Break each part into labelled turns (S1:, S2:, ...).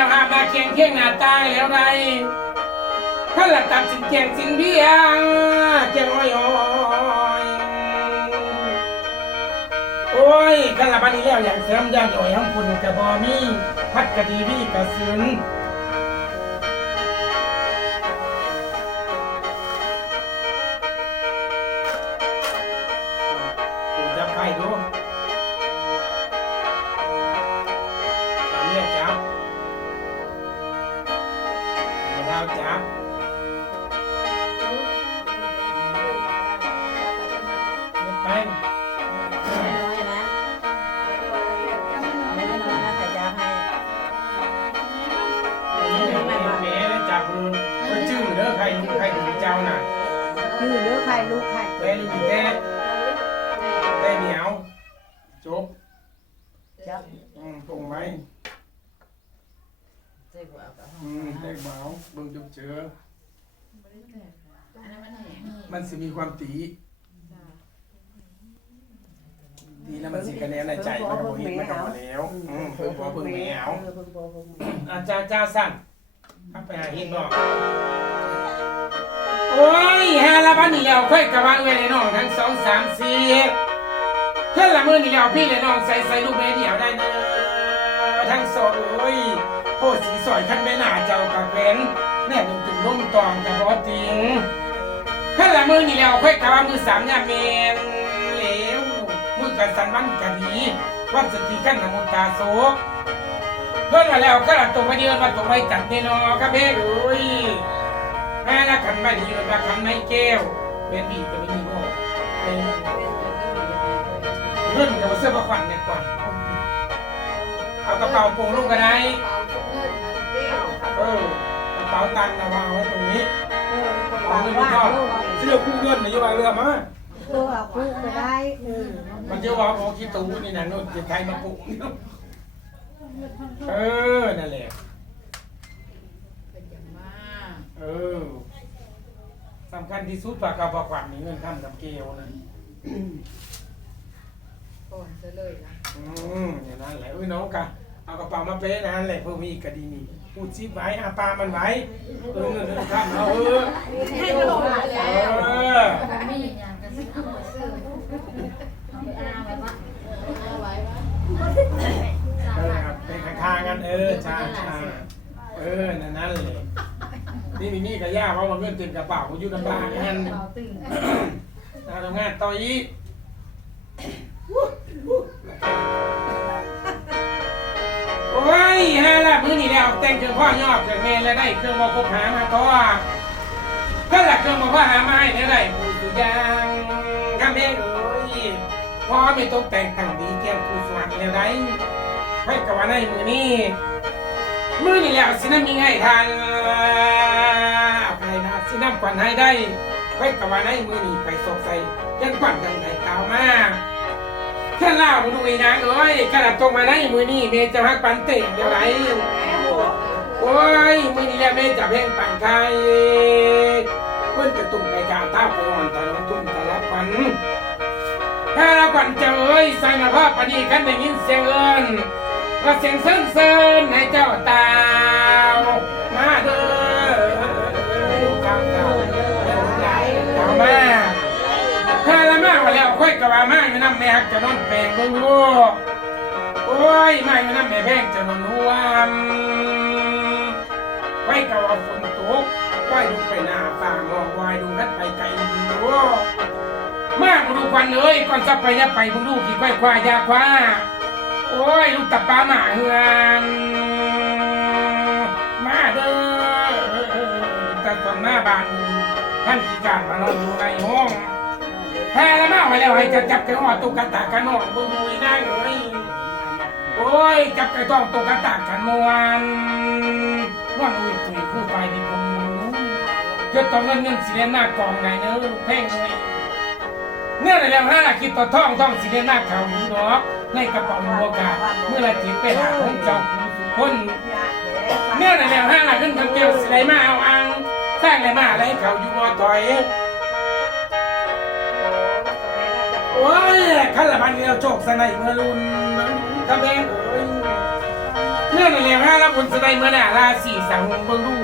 S1: แล้วหามาเคียงเคียงหน้าตายแล้วไรถ้าหลักตามสินเกียงสินเบียเกียงอ้อยอ้ยโอ้ยกันละบันนี้แล้วอย่างเสริมอย่างย่อยทั้งคุณกระบอมีพัดกระดีวีกระสืน จับเนี่ยไป
S2: น้อยนะไม่น้อยนะแต่จะให้
S1: แม่แม่จับมือมันชื่อเด้อใครลูกใครถึงเจ้าน่ะ
S2: ชื่อหรือใครลูกใคร
S1: แม่ลูกแม่แม่เหนียวจบ
S2: จับ
S1: อืมตรงไหมอืมแตกเบา เบิ่งจบเจอมันสิมีความตีดีแล้วมันสิคะแนนในใจมันก็บ่เฮ็ดมันก็บ่แล้วอืมเพิ่งพอเพิ่งแมว
S2: เพิ่งพอเพิ่งแมว
S1: อาจารย์จ้าสั่นครับไปหาเฮ็ดบ่โอ้ยฮาละบันนี่แล้วค่อยกะว่าเอ้ยน้องทั้งสองสามสี่เพิ่นละมื้อนี่แล้วพี่และน้องใส่ใส่ลูกแม่เดียวได้เด้อทั้งสองเอ้ย โพสีสอยคันแม่น้าเจ้ากะเป็นแน่ดึงถึงลุ่มตองกะบ่จริงขั้นละมือนี่แล้วค่อยกะว่ามือสามเนี่ยเมนเหลวมือกันสันวันกะดีวันสติขั้นนมุตตาโศกเพื่อนมาแล้วก็ตกไปเดียวมาตกไปจัดเนนอครับเพ่เอ้ยแม่ละขันไม่ดีละขันไม่แก้วเป็นบีจะไม่มีโรคเพื่อนกับเสื้อผ้าขวัญเนี่ยก่อนเอากระเป๋าโปรงลูกก็ได้ เออกระเป๋าตังค์นะวางไว้ตรงนี้
S2: เออ
S1: เอา
S2: ปาก
S1: เงินไม่
S2: ว่า
S1: ทอด
S2: ลูก
S1: เสื้อคู่เงินนะอยี่ว่าเรือมา
S2: ตัวคู่ก็ได้เออ
S1: มันจะว่าพอคิดตูนี่นะนู่นจะไทยมาปลุกเออนั่นแหละเออสำคัญที่สุดปากกาปากขวัญนี่เงินทำกับเกลนะอืมอย่างนั้นแหละเอ้ยน้องกะ เอากระเป๋ามาเป๊ะนะแหละเพิ่มมีกระดีนี่พูดซิไว้อาปามันไว้เออเงินเงินทำเอาเออ
S2: ให้ลูกมาแล้ว
S1: อ
S3: มีอย่างกันสิเอาซื้อเอาไปอาไว้ว่าเอาไว้ว่า
S1: เป็นข้างกันเออใช่ใช่เออนั่นนั่นเลยนี่มีนี่กับย่าเพราะว่าเงินเต็มกระเป๋าอยู่ลำบากงั้น
S3: เราตื่น
S1: ทำงานต่ออีก ฮะละมื้อนี้แล้วแต่งเครื่องพ่อยอดเครื่องแม่แล้วได้เครื่องมาคบหามาต่อก็หลักเครื่องมาพ่อหามาให้แล้วได้ผู้สุยางคำเพลงเอ้ยพ่อไม่ต้องแต่งตั้งดีแก้มผู้สวรรค์แล้วได้ให้กับว่าในมือนี้มือนี้แล้วสิน้ำมีให้ทานเอาไปนะสิน้ำกวนให้ได้ไปกับว่าในมือนี่ไปสกใส่ยังปั่นกันไหนเก่ามาก แค่เล่าดูอีนางเอ้ยกระดับตรงมาได้มือนี่เมจะฮักปันเตะเดี๋ยวไหโอ้ยมือนี่แล้วเมจะเพ่งปันไทยเพิ่นจะตุ่มไปกาท้าไปอ่อนตะละตุ่มตะลับปันถ้าละปันเจอเอ้ยใส่มาพ่อปานนีกันได้ยินเสียงเอิญว่าเสียงเซินเซินาอยู่น้ำแม่ฮักจะนอนแปลงเบิ่งลูกโอ้ยไมาอยู่น้ำแม่แพงจะนอนห่วมค่อยกะว่าฝนตกค่อยดูไปหน้าฝ่าหมอกวายดูนัดไปไกลดูมาบุดูควันเอ้ยก่อนสับไปเนี่ยไปบุดูขี่ค่อยควายยาควาโอ้ยลูกตะปาหมาเฮือนมาเด้อตะตอนหน้าบ้านท่านพิการมานอนอยู่ในห้อง แพ้แล้วมาไว้แล้วให้จับจับกันหอดตุ๊กตากันหอดบุยนั่งเลยโอ้ยจับไก่ต้องตุ๊กตากันมวนม่วนอุ้ยตุยคู่ไปดีกูเกิดต้องเงินเงินสีเลนหน้ากองไงเนื้อเพ่งเลยเนี่อไรแล้วห้าคิดต่อท่องท่องสีเลนหน้าเขาหนูดอกในกระเป๋าโอกาเมื่อไรจิตไปหาของเจ้าคนเนี่อไรแล้วห้าขึ้นทำเกลียวสีไรมาเอาอังสร้างอะไรมาอะไรเขาอยู่บ่ถอย โอ้ยขันละพันเดียวโชคสนัยเมื่อรุนทำเองเมื่อนั่นแหละฮะแล้วบุญแสดงเมื่อหน้าราศีสังหงเบิ่งดู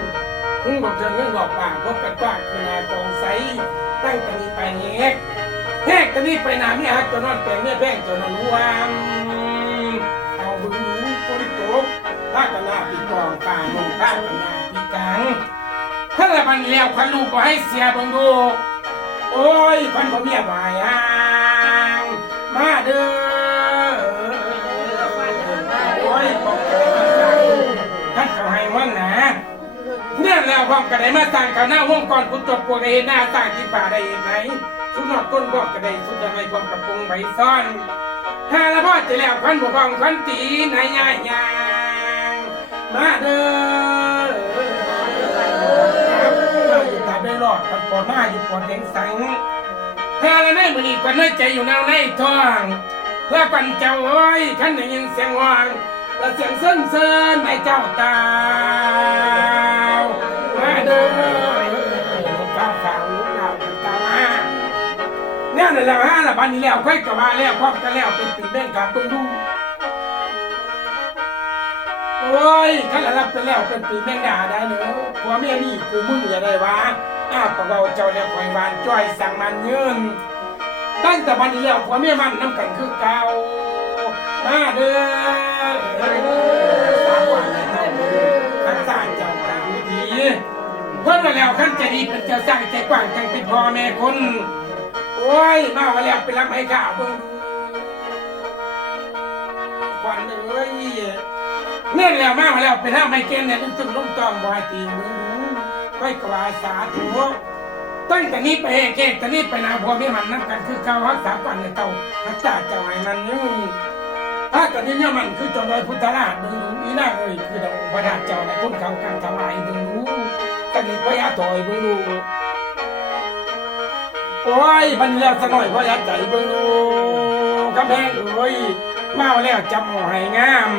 S1: หุ้งบอกเจอเรื่องดอกป่าพบกันกว่าคือนากองใสตั้งแต่นี้ไปแหกแหกแต่นี้ไปนามียฮักจนนอนแปลงเมียแป้งจนนอนรวมเอาบิ่งดูฝนตกถ้ากันหน้าปีกองป่าลงถ้ากันหน้าปีกลางถ้าละมันแล้วคันลูกก็ให้เสียบิ่งดูโอ้ยคันบ่เมียหวายห่าง มาเด้อโอ้ยบอกกันมาสั่งท่านเขาให้มันนะเนี่ยแล้วพร้อมกันได้มาสั่งเขาหน้าวงก่อนคุณจดปวกได้เห็นหน้าสั่งที่ป่าได้เห็นไหมสุนอดก้นบอกก็ได้สุดอะไรพร้อมกับปรุงใบซ่อนถ้าละพ่อจะแล้วควันบ่พร้อมควันตีนายยายางมาเด้อมาอยู่ตาได้รอดกันปอดมาอยู่ปอดแดงสัง ถ้าละในมือนี้กวนน้อยใจอยู่แนวในท้องเพื่อปันเจ้าเอ้ยขันได้ยินเสียงวางและเสียงเซินเซินในเจ้าตามาเด้อฟ้าขาวลูกเราเป็นตามาแน่นอนแล้วฮะละบันนี้แล้วค่อยกลับมาแล้วพร้อมกันแล้วเป็นปีเบ่งการเบิ่งดูโอ้ยขันละรับไปแล้วเป็นปีแมงดาได้เนอะผัวเมียนี่กูมึงอย่าได้วะ อ้าวปะเราเจ้าแล้วคอยวานจ้อยสั่งมันเงินตั้งแต่วันนี้แล้วผัวเมียมันน้ำกันคือเก่ามาเด้อสามวันแล้วเจ้าเด้อรักษาเจ้ากันดีเพิ่นว่าแล้วขั้นจะดีเป็นเจ้าสร้างใจกว้างจังเป็นพ่อแม่คนโอ้ยมาว่าแล้วไปรับให้ข้าวเบิ่งควันเอ้ยเนื่องแล้วมาว่าแล้วไปทำให้เกณฑ์เนี่ยต้องตึงล้มตอมบ่ให้ตีมึง ไว้กว่าสาธุตั้งแต่นี้ไปเกตแต่นี้ไปนาพัวไม่มันนับกันคือเก่ารักษาก่อนในเต่ารักษาเจ้าไอ้มันนี่ถ้าตอนนี้เนี่ยมันคือจอมลอยพุทธราชเบิ่งดูอีน่าเอ้ยคือดอกพระราชเจ้าในคนเขาการถวายเบิ่งดูตอนนี้พระยาถอยเบิ่งดูโอ้ยมันแล้วสักหน่อยพระยาใจเบิ่งดูกำแพงเอ้ยมาแล้วจำหอยงาม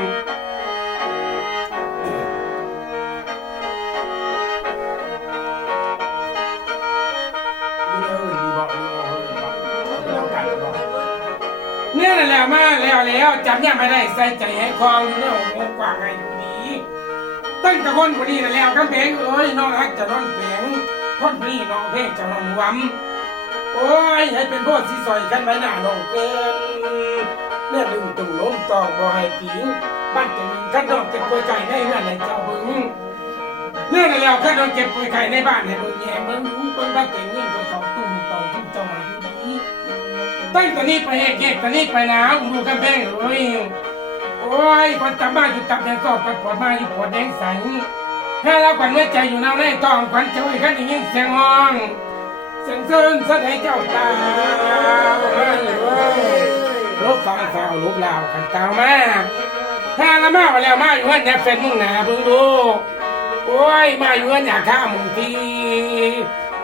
S1: เนี่ยแหละมาแล้วแล้วจำยังไม่ได้ใส่ใจให้คลองอยู่เนี่ยโอ้กว่างไงอยู่นี้ตั้งแต่คนคนนี้แล้วกำแพงเอ้ยน้องรักจะนอนแผงคนนี้น้องเพลงจะนอนหวำโอ้ยให้เป็นพวกสีซอยกันไว้หน้าน้องเกินเนี่ยดึงตุ่มล้มตอกบ่ให้ปิงบ้านจะมีขั้นดอกเก็บกล้วยไก่ในเรือนในเจ้าบึงเนี่ยแล้วขั้นดอกเก็บกล้วยไก่ในบ้านในเบิ่งแย่เบิ่งรู้เบิ่งบ้านเก่งเงินคนเขาตุ้ม ตั้งแต่นี้ไปเอกเอกแต่นี้ไปหนาวดูกำแพงเอ้ยโอ้ยคนจำบ้านอยู่จับแดงสอบกันปวดมาอยู่ปวดแดงใสถ้าเราขวัญไว้ใจอยู่แนวในต้องขวัญเจ้าอีกขั้นอย่างนี้เสียงห้องเสียงเซินสะให้เจ้าตาลบฟังสาวลบลาวกันตาวมาถ้าละมาว่าแล้วมาอยู่เฮือนแนบเป็นมึงหนาเพิ่งดูโอ้ยมาอยู่เฮือนอยากฆ่ามึงที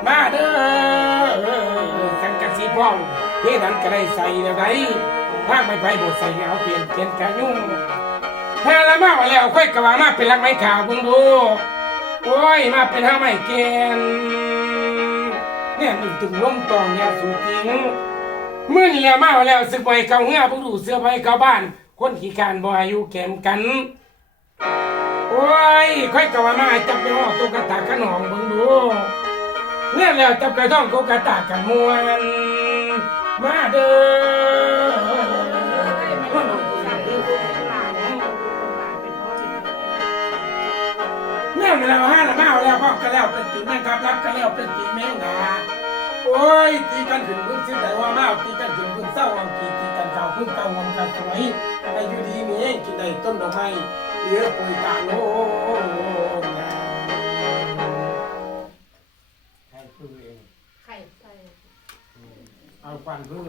S1: มาเด้อสังกัดสีพ่อง เฮ็ดนั้นก็ได้ใส่แล้วได้ถ้าไม่ไปบทใส่เอาเปลี่ยนเปลี่ยนกะยุ่งถ้าละมาว่าแล้วค่อยกะว่ามาเป็นรักไม้ขาวเพิ่งดูโอ้ยมาเป็นห้าไม้เกณฑ์เนี่ยหนึ่งถึงล้มตองเนี่ยสูจริงเมื่อนี่แล้วมาว่าแล้วสึกไปเขาเหือเพิ่งดูเสื้อไปเข้าบ้าน คนขี้การบ่อายุแกมกันโอ้ยค่อยกะว่ามาจับไปห่อตุ๊กตาขนองเบิ่งดูเนี่ยแล้วจับกระท่องกุกกตากันมวน มาเด้อเนี่ยเราห้าละมาแล้วพ่อก็แล้วเป็นตีแม่งครับรับก็แล้วเป็นตีแม่งาโอ้ยตีกันถึงพึ่งสิ้นแต่ว่ามาตีกันถึงพึ่งเศร้าวังตีตีกันเก่าพึ่งเก่าวังกันสวยอายุดีมีเองกินได้ต้นดอกไม้เหลือปุ๋ยกางโลกใครพึ่งเอ เอาควันพึ่ง